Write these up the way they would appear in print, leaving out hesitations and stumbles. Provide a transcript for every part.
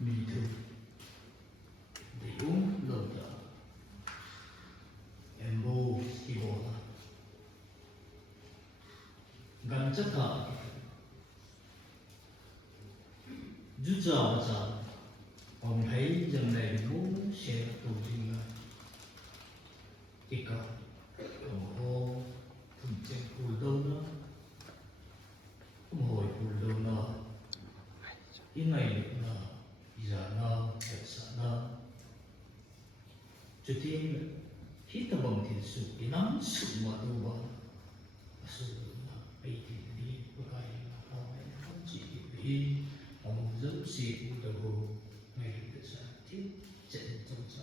Mỹ thư để uống lâu giờ em bố đi bộ ra gần chất thở rút giờ ông thấy dần này bố sẽ tù sinh ra chỉ có Khunkho thùng chân cùi đâu đó không hồi cùi đâu nọ cái này là Jana Lhacha cho tiên hít ta bằng thiền sự cái nắm sự mà tu bằng sự là bây thì đi Pakai là không chỉ đi ông dẫn sĩ của đầu ngày được ra thiết trận trong xã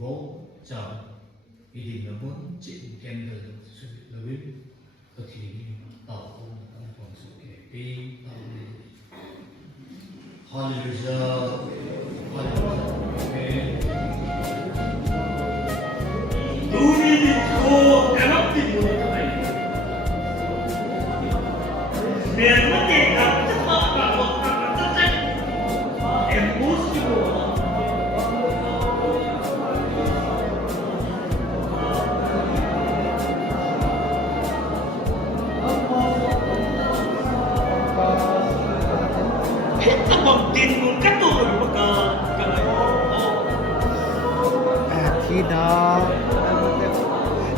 bố chồng ý định là muốn chuyện kèm được sự là biết có thể Taokhomna trong vòng sự kể đi Hallelujah Hallelujah Tuni đi khô cả lắm thì buồn thế này miền mất tiền cả chất lượng cả một cả chất trách em bút chứ bộ tiền của các tôi mà cả Thina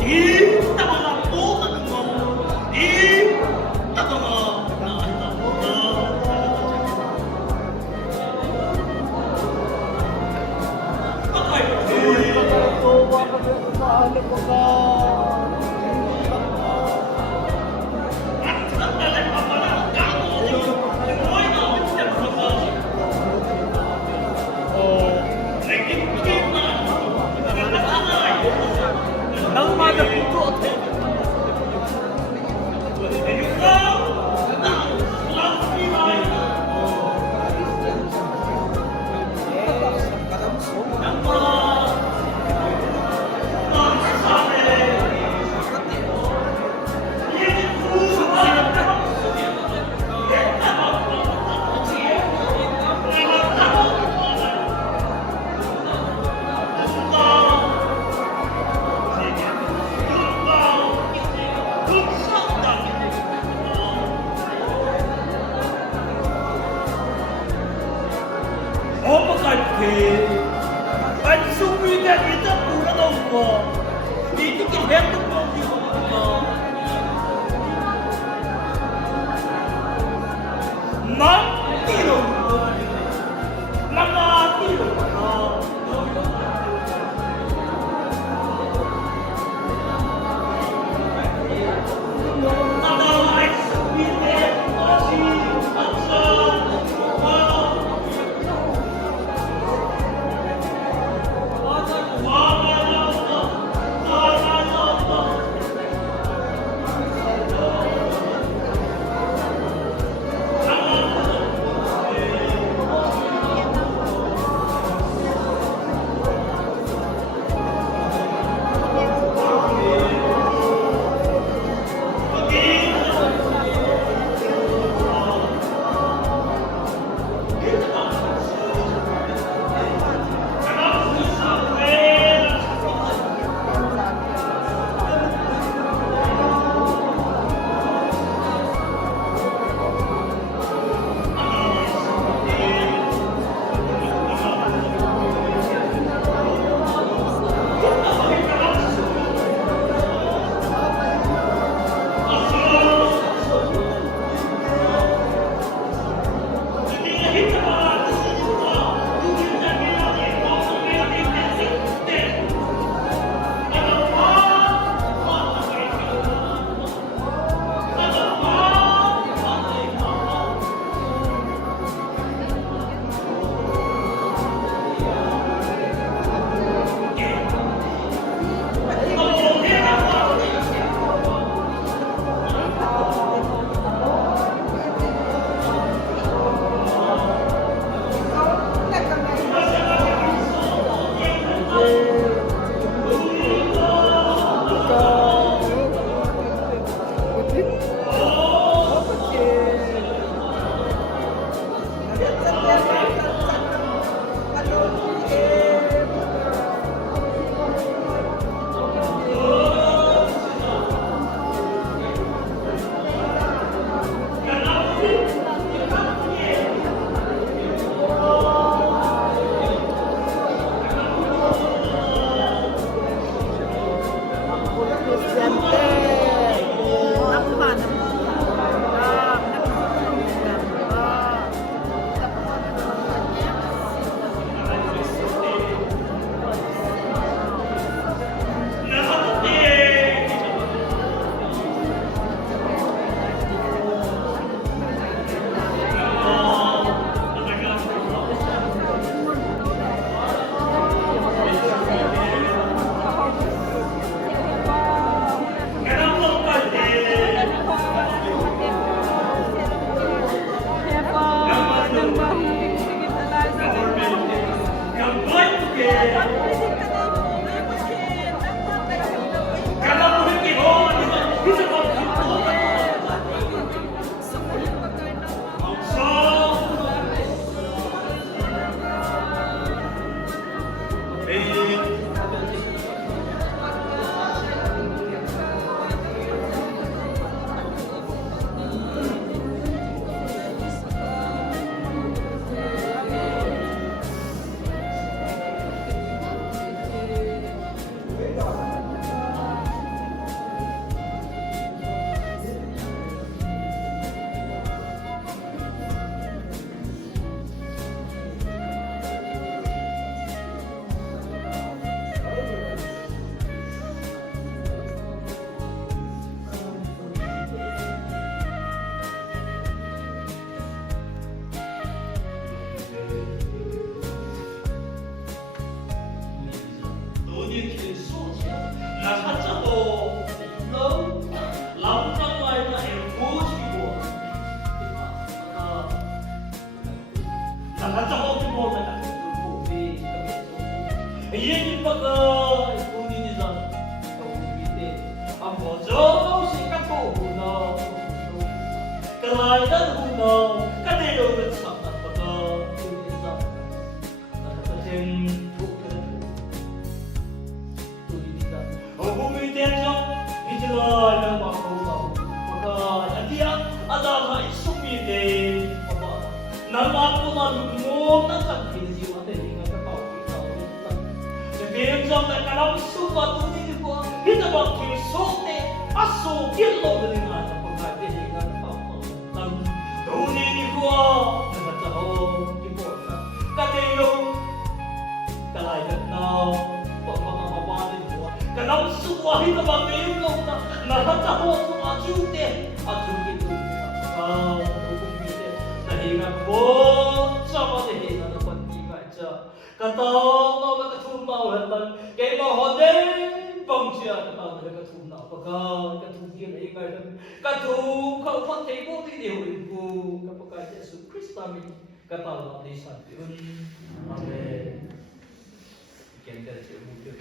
ý ta bảo là bố ta đừng ngờ ý ta bảo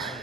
Amen.